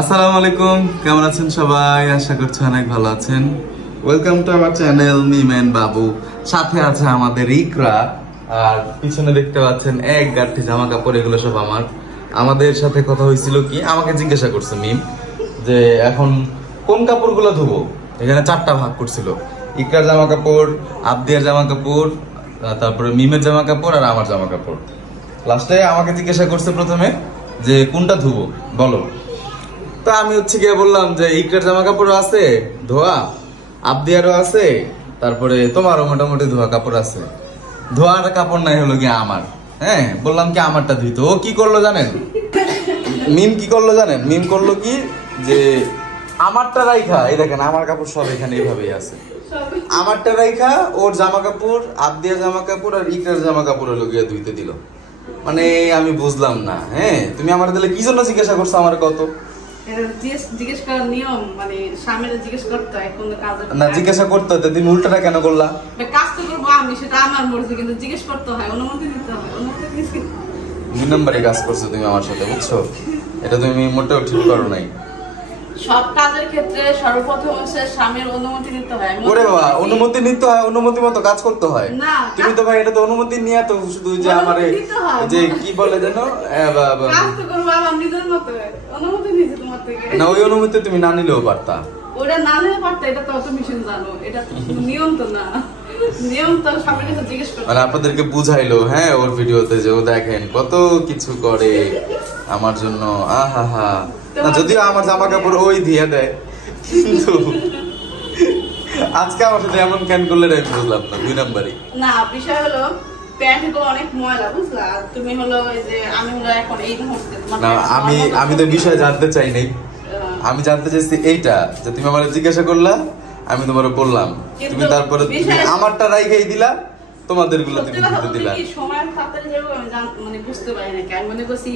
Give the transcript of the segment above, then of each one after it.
আসসালামু আলাইকুম, কেমন আছেন সবাই? আশা করছি অনেক ভালো আছেন। Welcome to our channel Mim and Babu. সাথে আছে আমাদের ইকরা, আর পিছনে দেখতে পাচ্ছেন এক গাঁঠি জামা কাপড়, এগুলো সব আমাদের সাথে কথা হয়েছিল কি, আমাকে জিজ্ঞাসা করছে মিম যে এখন কোন কাপড়গুলো ধুবো। এখানে 4টা ভাগ করছিল, ইকরার জামা কাপড়, আবদিয়ার জামা কাপড়, তারপরে মিমের জামা কাপড় আর আমার জামা কাপড়। লাস্টে আমাকে জিজ্ঞাসা করছে প্রথমে যে কোনটা ধুবো বলো। তা আমি গিয়ে বললাম যে ইকরার জামা কাপড় আছে ধোয়া, আবদিয়ারও আছে, তারপরে তোমারও মোটামুটি ধোয়া কাপড় আছে। ধোয়ার কাপড় নাই হলো গিয়ে আমার। হ্যাঁ, বললাম কি আমারটা ধুইতো। ও কি করলো জানেন? মিম করলো কি যে আমারটা রাইখা, এই দেখেন আমার কাপড় সব এখানে এইভাবেই আছে, আমারটা রাইখা ওর জামা কাপড়, আবদিয়ার জামা কাপড় আর ইকরার জামা কাপড় হলো গিয়ে ধুইতে দিল। মানে আমি বুঝলাম না। হ্যাঁ, তুমি আমার দিলে কি জন্য জিজ্ঞাসা করছো আমার কত? জিজ্ঞাসা করতে হতো, তুমি উল্টাটা কেন করলা? দুই নম্বরে কাজ করছো তুমি আমার সাথে, বুঝছো? এটা তুমি মোটেও ঠিক করো নাই। সব কাজের ক্ষেত্রে সর্বপ্রথম হচ্ছে স্বামীর অনুমতি নিতে হয়। ওরে বাবা, অনুমতি নিতে হয়, অনুমতি মতো কাজ করতে হয়। তুমি তো ভাই এটা তো অনুমতি নিয়ে তো শুধু যে আমারে যে কি বলে জানো, কাজ তো করব আমার নিজের মতো, অনুমতি নিতে তোমার থেকে না। ওই অনুমতি তুমি না নিলেও পারতা। ওটা না নিলে পারতা, এটা তো অটোমেশন জানো, এটা নিয়ম তো না। নিয়ম তো স্বামীর কাছে জিজ্ঞেস করতে। মানে আপনাদেরকে বুঝাইলো, হ্যাঁ, ওর ভিডিওতে যে ও দেখেন কত কিছু করে আমার জন্য। আহা, না যদিও আমার জামা কাপড় ওই দিয়ে দেয়, কিন্তু আজকে আমার সাথে এমন কেন করলে আমি বুঝলাম না। দুই নম্বরই না, বিষয় হলো প্যান্ট গুলো অনেক ময়লা, বুঝলা? তুমি হলো এই যে আমি হলো এখন এই মুহূর্তে না, আমি তো বিষয় জানতে চাই নাই। আমি জানতে চাইছি এইটা যে তুমি আমার জিজ্ঞাসা করলা, আমি তোমার বললাম, তুমি তারপরে আমারটা রাইখাই দিলা, তোমাদের গুলো তুমি দিতে দিলা। সময়ের খাতিরে যাবো আমি মানে বুঝতে পারি না, আমি মনে করছি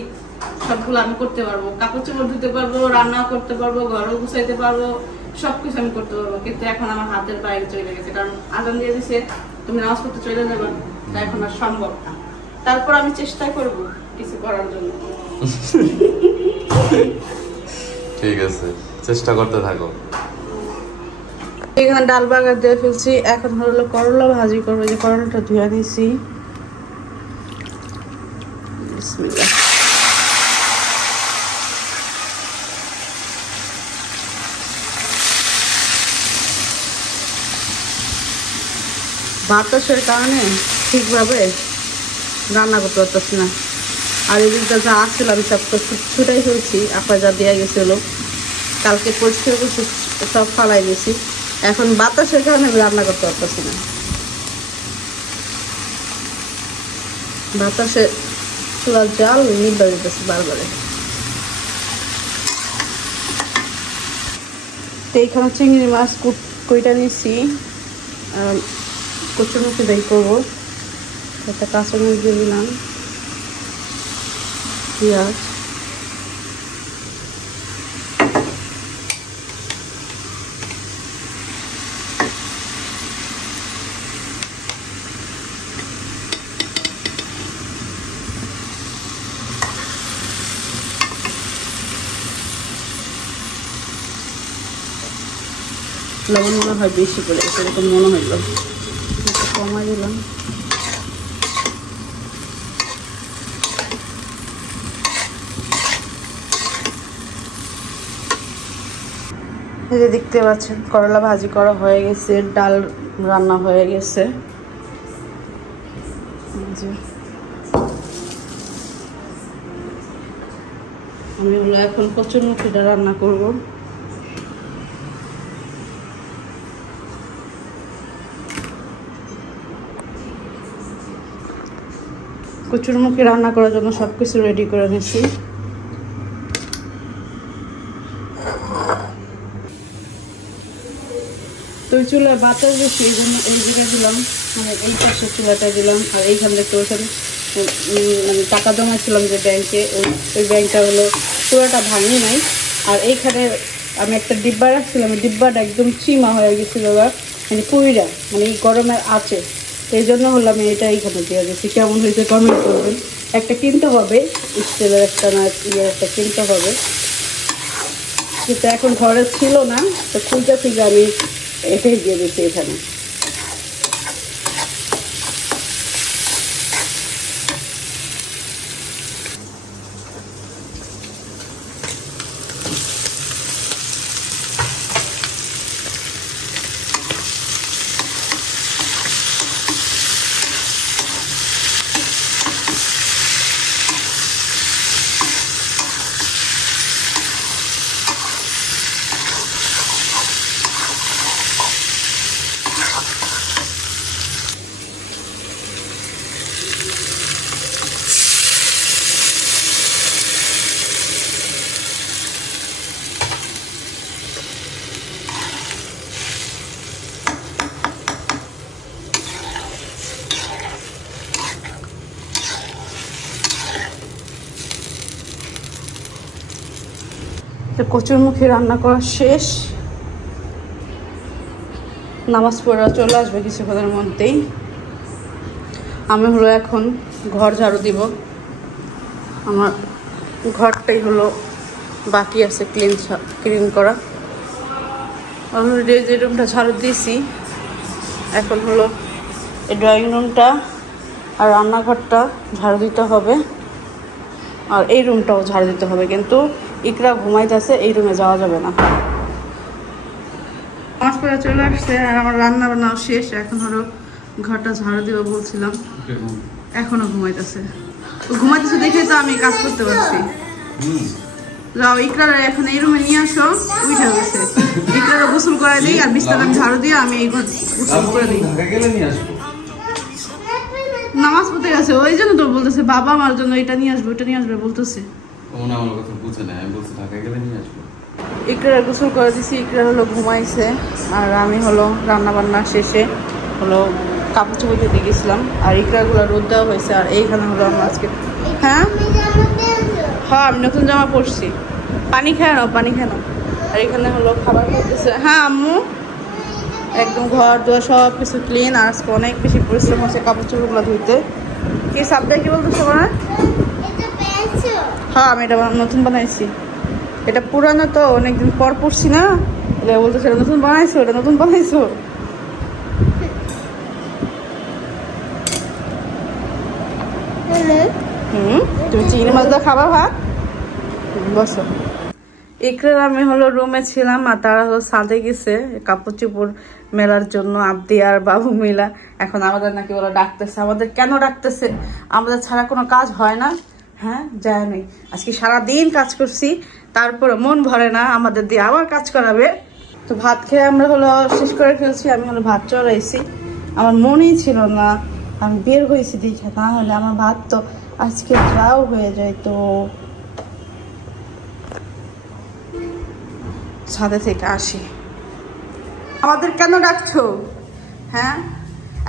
সবগুলো আমি করতে পারবো, কাপড় চোপড় ধুতে পারবো, রান্না করতে পারবো, ঘরও গুছাইতে পারবো, সবকিছু আমি করতে পারবো। কিন্তু এখন আমার হাতের বাইরে চলে গেছে, কারণ আজান দিয়ে দিছে তুমি নামাজ পড়তে চলে যাবে, তা এখন আর সম্ভব না। তারপর আমি চেষ্টা করবো কিছু করার জন্য। ঠিক আছে, চেষ্টা করতে থাকো। এখানে ডাল বাগার দিয়ে ফেলছি, এখন হলো করলা ভাজি করবো। যে করলাটা ধুয়ে দিয়েছি। বিসমিল্লাহ। বাতাসের কারণে ঠিকভাবে রান্না করতে পারতেছি না। আর এদিকটা যা আসছিল আমি সব ছুটাই ফেলছি, আপনার যা দেওয়া গেছিল কালকে পরিষ্কার করছি, সব ফালাই দিয়েছি। এখন বাতাসের কারণে আমি রান্না করতে পারতেছি না। বাতাসে চুলার জাল নিভা দিতেছি বারবারে। তো এইখানে চিংড়ি মাছ কইটা নিচ্ছি, কচুরমুখী দই করবো। একটা কাঁচামরিচ দিয়ে দিলাম, পেঁয়াজ, লবণ মনে হয় বেশি করে, সেরকম মনে হইল, কমাই দিলাম। এই যে দেখতে পাচ্ছেন করলা ভাজি করা হয়ে গেছে, ডাল রান্না হয়ে গেছে। আমি হলো এখন কচুরমুখিটা রান্না করব। কচুরমুখী রান্না করার জন্য সবকিছু রেডি করে নিয়েছি। তো চুলায় বাতাস বেশি, এই জন্য এই জায়গায় দিলাম, মানে এই পাশের চুলাটা দিলাম। আর এইখান দেখতে ওখানে মানে টাকা জমাইছিলাম যে ব্যাংকে, ওই ব্যাংকটা হলো পুরোটা ভাঙি নাই। আর এইখানে আমি একটা ডিব্বা রাখছিলাম, ডিব্বাটা একদম চিমা হয়ে গেছিলো, মানে পুইরা, মানে এই গরমের আছে। এই জন্য হলো আমি এটা এইখানে দিয়ে দিচ্ছি। কেমন হয়েছে কমেন্ট করবেন। একটা কিনতে হবে, স্টিলের একটা না ইয়ে একটা কিনতে হবে। কিন্তু এখন ঘরে ছিল না, তো খুঁজে আমি এটাই দিয়ে দিচ্ছি এখানে। কচুরমুখী রান্না করা শেষ, নামাজ পড়া চলে আসবে কিছুক্ষণের মধ্যেই। আমি হলো এখন ঘর ঝাড়ু দিব, আমার ঘরটাই হলো বাকি আছে ক্লিন করা। অলরেডি যে রুমটা ঝাড়ু দিয়েছি, এখন হলো এই ড্রয়িং রুমটা আর রান্নাঘরটা ঝাড়ু দিতে হবে, আর এই রুমটাও ঝাড়ু দিতে হবে। কিন্তু ইকরা ঘুমাইতেছে, এই রুমে যাওয়া যাবে না। নামাজ পড়া চলে আসছে আর আমার রান্না বান্নাও শেষ। এখন হলো ঘরটা ঝাড়ু দিব বলছিলাম, এখনো ঘুমাইতেছে। ঘুমাইতেছে দেখে তো আমি কাজ করতে পারছি। যাও ইকরার এখন এই রুমে নিয়ে আসো, উঠে গেছে। ইকরার গোসল করে দিই আর বিছানা ঝাড়ু দিয়ে আমি এই ঘর গোসল করে দিই। নামাজ পড়তে গেছে, ওই জন্য তো বলতেছে বাবা আমার জন্য এটা নিয়ে আসবে ওইটা নিয়ে আসবে বলতেছে। ইকরার গোসল করে দিছি, ইকরা হলো ঘুমাইছে আর আমি হলো রান্না বান্না শেষে হলো কাপড় চোপড় দিয়ে গেছিলাম। আর ইকরাগুলো রোদ দেওয়া হয়েছে। আর এইখানে হলো আমরা আজকে হ্যাঁ আমি নতুন জামা পরছি। পানি খেয়ে নাও, পানি খেয়ে নাও। আর এখানে হলো খাবার করতেছে। হ্যাঁ আম্মু, একদম ঘর দোয়া সব কিছু ক্লিন। আর আজকে অনেক বেশি পরিশ্রম হচ্ছে কাপড় চোপড়গুলো ধুইতে। কি সাবধানে কি বলতেছো না? হ্যাঁ আমি এটা নতুন বানাইছি, এটা পুরানো তো অনেকদিন পর পড়ছি না, এটা বলতেছে এটা নতুন বানাইছো, এটা নতুন বানাইছো। তুমি চিংড়ি মাছ দা খাবা ভাত? বসো। ইকরার আমি হলো রুমে ছিলাম আর তারা হলো ছাদে গেছে কাপড় চোপড় মেলার জন্য, আব্দি আর বাবু মিলা। এখন আমাদের নাকি ওরা ডাকতেছে। আমাদের কেন ডাকতেছে? আমাদের ছাড়া কোনো কাজ হয় না? হ্যাঁ যায় নাই। আজকে সারাদিন কাজ করছি, তারপরে মন ভরে না, আমাদের দিয়ে আবার কাজ করাবে। তো ভাত খেয়ে আমরা হলো শেষ করে ফেলছি। আমি হলো ভাত চড়াইছি, আমার মনেই ছিল না, আমি বের হয়েছি দেখে, না হলে আমার ভাত তো আজকে যাও হয়ে যায়। তো ছাদে থেকে আসি। আমাদের কেন ডাকছো? হ্যাঁ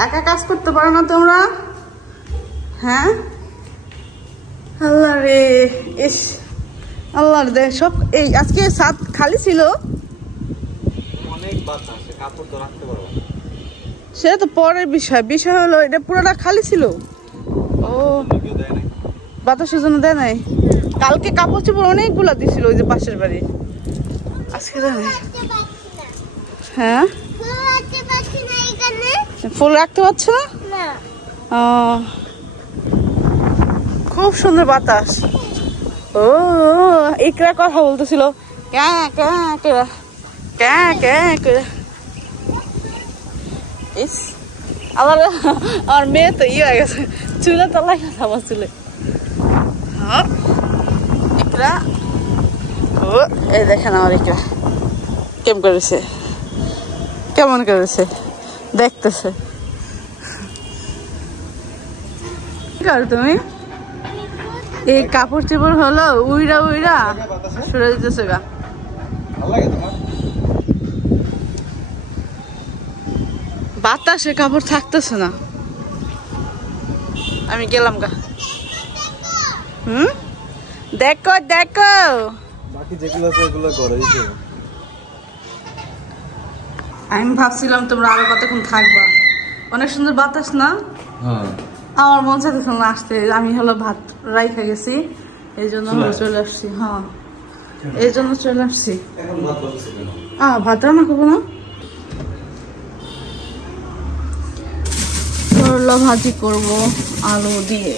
একা কাজ করতে পারো না তোমরা? হ্যাঁ আল্লাহ রে, ইস আল্লাহর দে সব। এই আজকে ছাদ খালি ছিল, সেটা তো পরের বিষয়। বিষয় হলো এটা পুরোটা খালি ছিল। ও বাতাসের জন্য দেয় নাই। কালকে কাপড় চোপড় অনেকগুলা দিছিল ওই যে পাশের বাড়ি, আজকে দেয় নাই। হ্যাঁ ফুল রাখতে পারছো না? ও খুব সুন্দর বাতাস। ও ইকরা কথা বলতেছিল, আর মেয়ে তো ইয়ে হয়ে গেছে, চুলে তলায় গেছে আমার চুলে। ইকরা ও এই দেখেন আমার ইকরা কেমন করেছে, কেমন করেছে দেখতেছে। তুমি এই কাপড় চোপড় হলো উইরা উইরা সরে দিতেছে গা। বাতাসে কাপড় থাকতেছে না, আমি গেলাম গা। দেখো দেখো বাকি যেগুলো আছে ওগুলো করে দিতে। আমি ভাবছিলাম তোমরা আরো কতক্ষণ থাকবা, অনেক সুন্দর বাতাস না? আমার মন চাইতেছিল না আসতে, আমি হলো ভাত রাইখা গেছি এই জন্য চলে আসছি। হ্যাঁ এই জন্য চলে আসছি। এখন ভাত হচ্ছে কেন? ভাত রান্না করবো না, করলা ভাজি করব আলু দিয়ে,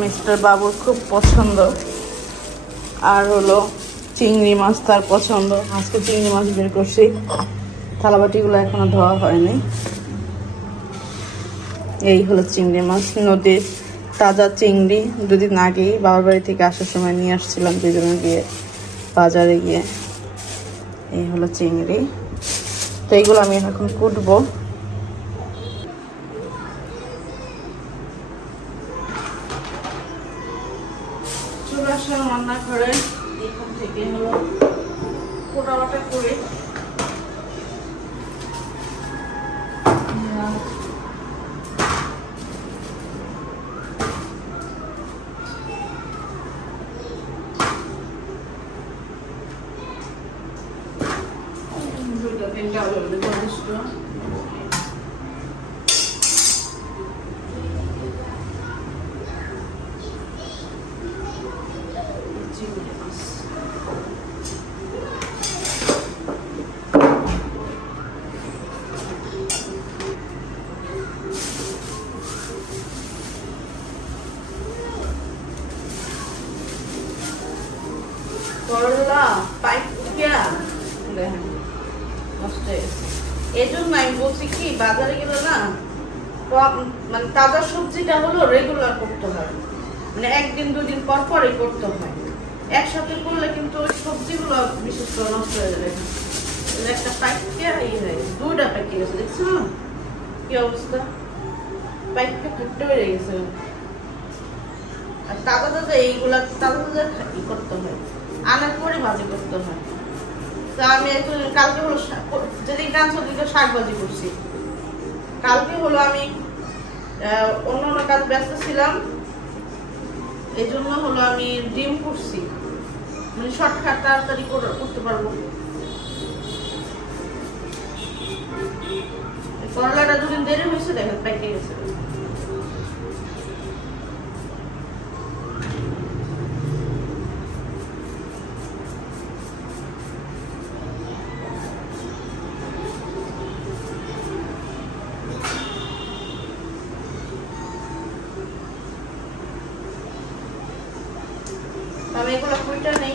মিস্টার বাবুর খুব পছন্দ। আর হলো চিংড়ি মাছ তার পছন্দ, আজকে চিংড়ি মাছ বের করছি। থালাবাটিগুলো এখনো ধোয়া হয়নি। এই হলো চিংড়ি মাছ, নদীর তাজা চিংড়ি। দুদিন আগেই বাবার বাড়ি থেকে আসার সময় নিয়ে আসছিলাম দুজনে গিয়ে বাজারে গিয়ে। এই হলো চিংড়ি। তো এইগুলো আমি এখন কুটবো। চলে আসলাম রান্নাঘরে, এখান থেকে হলো কোটাবাটা করে তিনটা আলু যথেষ্ট। করলা পাইপ দেখেন নষ্ট হয়ে গেছে। এই জন্য আমি বলছি কি বাজারে গেলে না মানে তাজা সবজিটা হলো রেগুলার করতে হয়, মানে একদিন দুদিন পর পরই করতে হয়। একসাথে করলে কিন্তু ওই সবজিগুলো বিশেষ করে নষ্ট হয়ে যাবে। একটা পাইপটা দুইটা পাইকে গেছে, দেখছো না কি অবস্থা? পাইপটা ফুটতে বেড়ে গেছে। আর তাজা তাজা এইগুলা তাজা তাজা করতে হয়, আনার পরে ভাজি করতে হয়। তো আমি কালকে হলো যেদিন কাঁচা ওদিকে শাক ভাজি করছি। কালকে হলো আমি অন্য অন্য কাজ ব্যস্ত ছিলাম, এই জন্য হলো আমি ডিম করছি, মানে শর্টকাট তাড়াতাড়ি করতে পারবো। করলাটা দুদিন দেরি হয়েছে, দেখেন পেকে গেছে। আমি এগুলো কুইটা নেই।